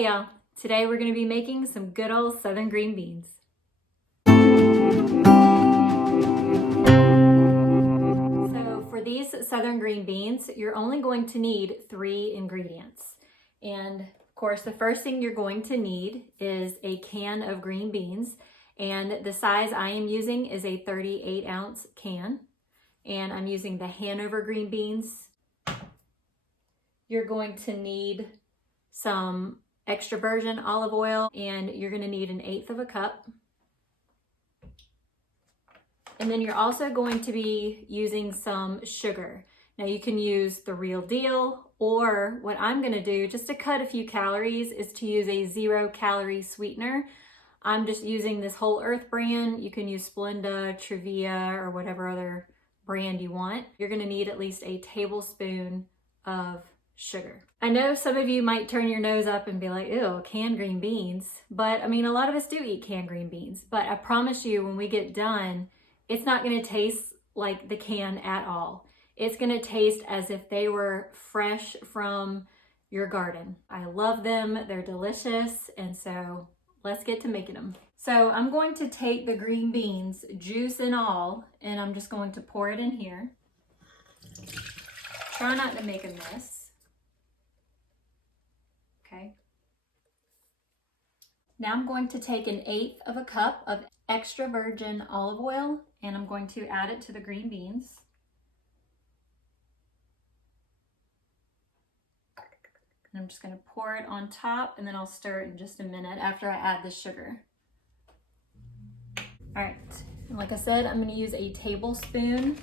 Hey y'all, today we're going to be making some good old southern green beans. So for these southern green beans, you're only going to need 3 ingredients. And of course, the first thing you're going to need is a can of green beans. And the size I am using is a 38-ounce can. And I'm using the Hanover green beans. You're going to need some extra virgin olive oil, and you're going to need 1/8 cup. And then you're also going to be using some sugar. Now you can use the real deal, or what I'm going to do just to cut a few calories is to use a 0-calorie sweetener. I'm just using this Whole Earth brand. You can use Splenda, Trivia, or whatever other brand you want. You're going to need at least a tablespoon of sugar. I know some of you might turn your nose up and be like, ew, canned green beans. But I mean, a lot of us do eat canned green beans. But I promise you, when we get done, it's not going to taste like the can at all. It's going to taste as if they were fresh from your garden. I love them. They're delicious. And so let's get to making them. So I'm going to take the green beans, juice and all, and I'm just going to pour it in here. Try not to make a mess. Okay. Now I'm going to take 1/8 cup of extra virgin olive oil, and I'm going to add it to the green beans. And I'm just going to pour it on top, and then I'll stir it in just a minute after I add the sugar. All right, and like I said, I'm going to use a tablespoon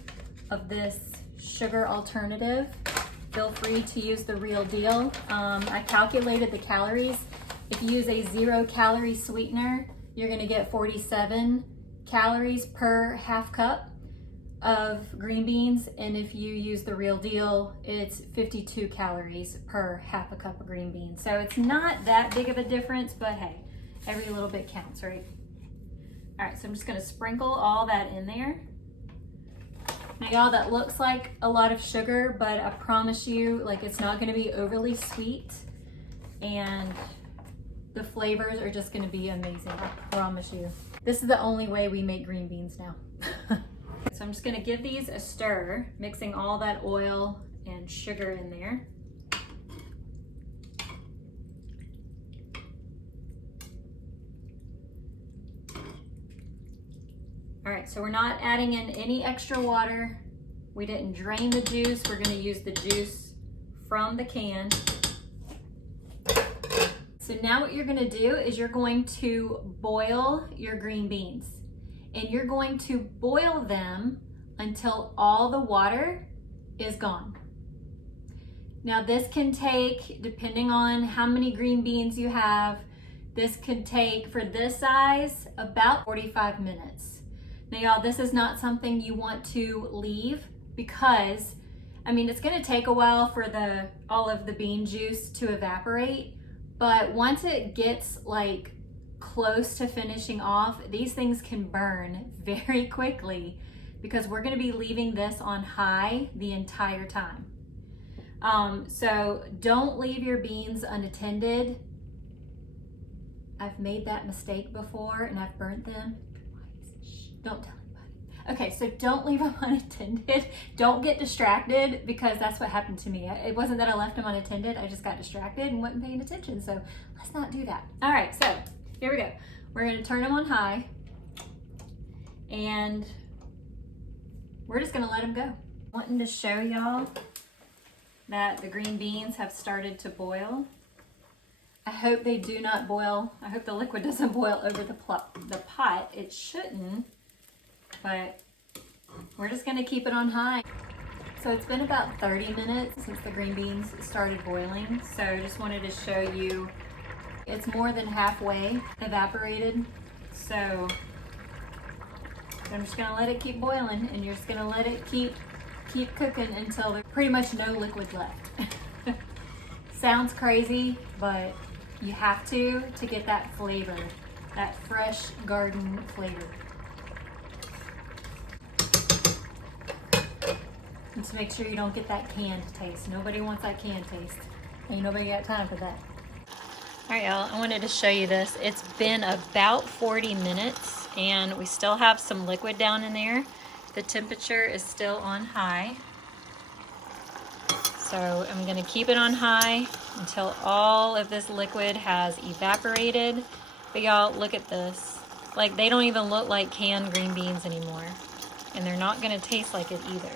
of this sugar alternative. Feel free to use the real deal. I calculated the calories. If you use a 0-calorie sweetener, you're going to get 47 calories per half cup of green beans. And if you use the real deal, it's 52 calories per half a cup of green beans. So it's not that big of a difference, but hey, every little bit counts, right? All right, so I'm just going to sprinkle all that in there. Now y'all, that looks like a lot of sugar, but I promise you, like, it's not going to be overly sweet, and the flavors are just going to be amazing. I promise you. This is the only way we make green beans now. So I'm just going to give these a stir, mixing all that oil and sugar in there. All right, so we're not adding in any extra water. We didn't drain the juice. We're going to use the juice from the can. So now what you're going to do is you're going to boil your green beans. And you're going to boil them until all the water is gone. Now this can take, depending on how many green beans you have, this could take, for this size, about 45 minutes. Now y'all, this is not something you want to leave because, I mean, it's gonna take a while for all of the bean juice to evaporate, but once it gets like close to finishing off, these things can burn very quickly because we're gonna be leaving this on high the entire time. So don't leave your beans unattended. I've made that mistake before and I've burnt them. Don't tell anybody. Okay, so don't leave them unattended. Don't get distracted, because that's what happened to me. It wasn't that I left them unattended, I just got distracted and wasn't paying attention. So let's not do that. All right, so here we go. We're gonna turn them on high and we're just gonna let them go. Wanting to show y'all that the green beans have started to boil. I hope they do not boil. I hope the liquid doesn't boil over the pot. It shouldn't, but we're just gonna keep it on high. So it's been about 30 minutes since the green beans started boiling. So I just wanted to show you, it's more than halfway evaporated. So I'm just gonna let it keep boiling, and you're just gonna let it keep cooking until there's pretty much no liquid left. Sounds crazy, but you have to get that flavor, that fresh garden flavor. And to make sure you don't get that canned taste. Nobody wants that canned taste. Ain't nobody got time for that. All right, y'all, I wanted to show you this. It's been about 40 minutes and we still have some liquid down in there. The temperature is still on high. So I'm gonna keep it on high until all of this liquid has evaporated. But y'all, look at this. Like, they don't even look like canned green beans anymore. And they're not gonna taste like it either.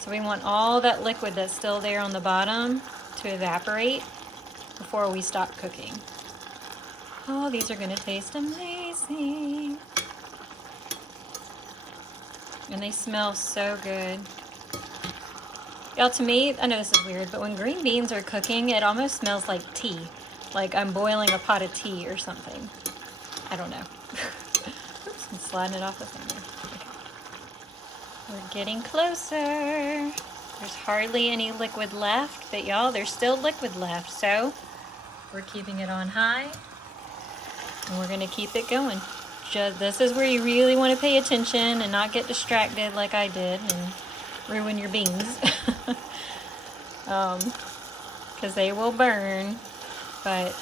So we want all that liquid that's still there on the bottom to evaporate before we stop cooking. Oh, these are gonna taste amazing. And they smell so good. Y'all, to me, I know this is weird, but when green beans are cooking, it almost smells like tea. Like I'm boiling a pot of tea or something. I don't know. Oops, I'm sliding it off the finger. Okay. We're getting closer. There's hardly any liquid left, but y'all, there's still liquid left. So we're keeping it on high. And we're gonna keep it going. This is where you really want to pay attention and not get distracted like I did and ruin your beans. Because they will burn, but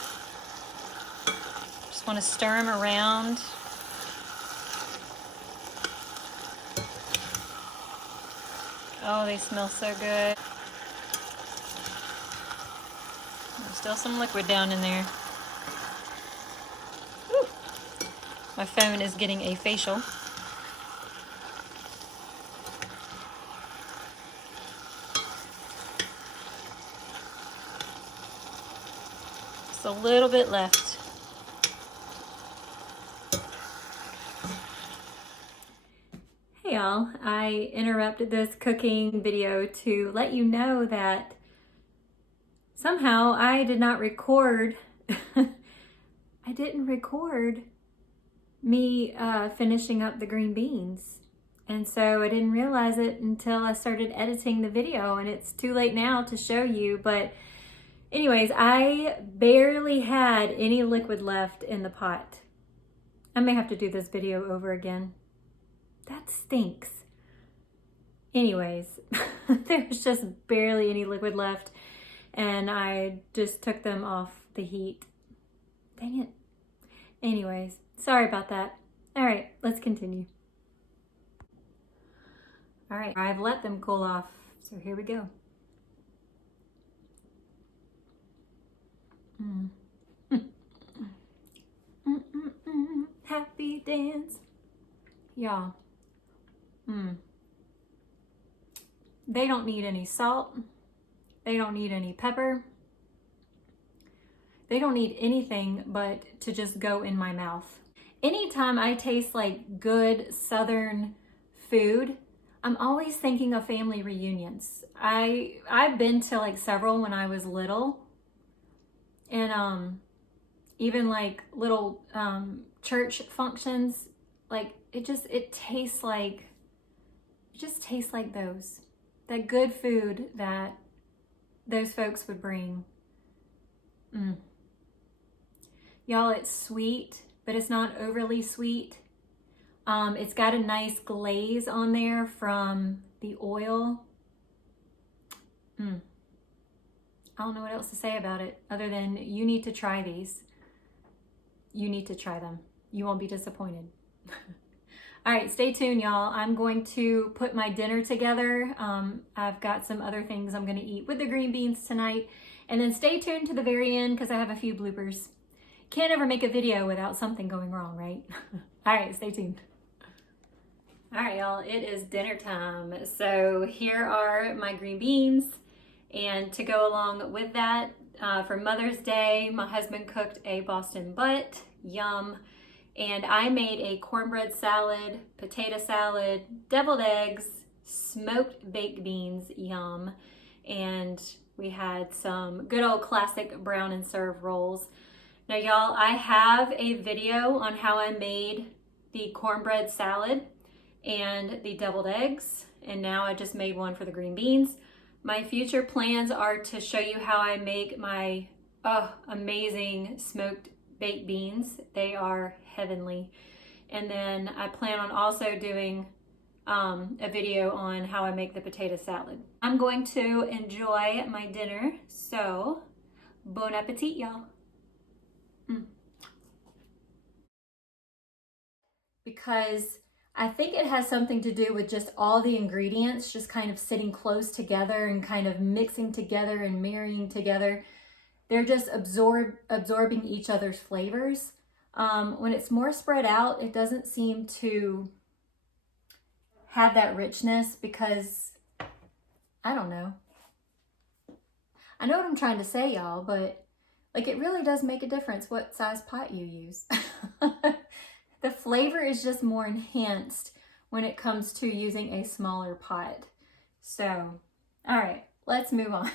just want to stir them around. Oh, they smell so good. There's still some liquid down in there. My phone is getting a facial. Just a little bit left. Hey y'all, I interrupted this cooking video to let you know that somehow I did not record, I didn't record me finishing up the green beans. And so I didn't realize it until I started editing the video, and it's too late now to show you. But anyways, I barely had any liquid left in the pot. I may have to do this video over again. That stinks. Anyways, there was just barely any liquid left, and I just took them off the heat. Dang it. Anyways, sorry about that. All right, let's continue. All right, I've let them cool off, so here we go. Happy dance. Y'all. They don't need any salt. They don't need any pepper. They don't need anything but to just go in my mouth. Anytime I taste like good Southern food, I'm always thinking of family reunions. I've been to like several when I was little, and even like little church functions. Like it just tastes like those, that good food that those folks would bring. Y'all, it's sweet, but it's not overly sweet. It's got a nice glaze on there from the oil. I don't know what else to say about it other than you need to try these. You need to try them. You won't be disappointed. All right, stay tuned, y'all. I'm going to put my dinner together. I've got some other things I'm gonna eat with the green beans tonight. And then stay tuned to the very end because I have a few bloopers. Can't ever make a video without something going wrong, right? All right, stay tuned. All right, y'all, it is dinner time. So here are my green beans. And to go along with that, for Mother's Day, my husband cooked a Boston butt, yum. And I made a cornbread salad, potato salad, deviled eggs, smoked baked beans, yum. And we had some good old classic brown and serve rolls. Now y'all, I have a video on how I made the cornbread salad and the deviled eggs, and now I just made one for the green beans. My future plans are to show you how I make my amazing smoked baked beans. They are heavenly. And then I plan on also doing a video on how I make the potato salad. I'm going to enjoy my dinner, so bon appetit, y'all. Because I think it has something to do with just all the ingredients just kind of sitting close together and kind of mixing together and marrying together. They're just absorbing each other's flavors. When it's more spread out, it doesn't seem to have that richness because, I don't know. I know what I'm trying to say, y'all, but like it really does make a difference what size pot you use. The flavor is just more enhanced when it comes to using a smaller pot. So, all right, let's move on.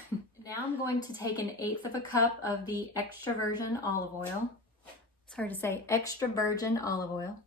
Now I'm going to take 1/8 cup of the extra virgin olive oil. It's hard to say, extra virgin olive oil.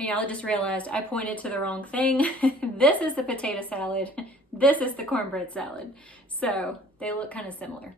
And y'all just realized I pointed to the wrong thing. This is the potato salad. This is the cornbread salad. So they look kind of similar.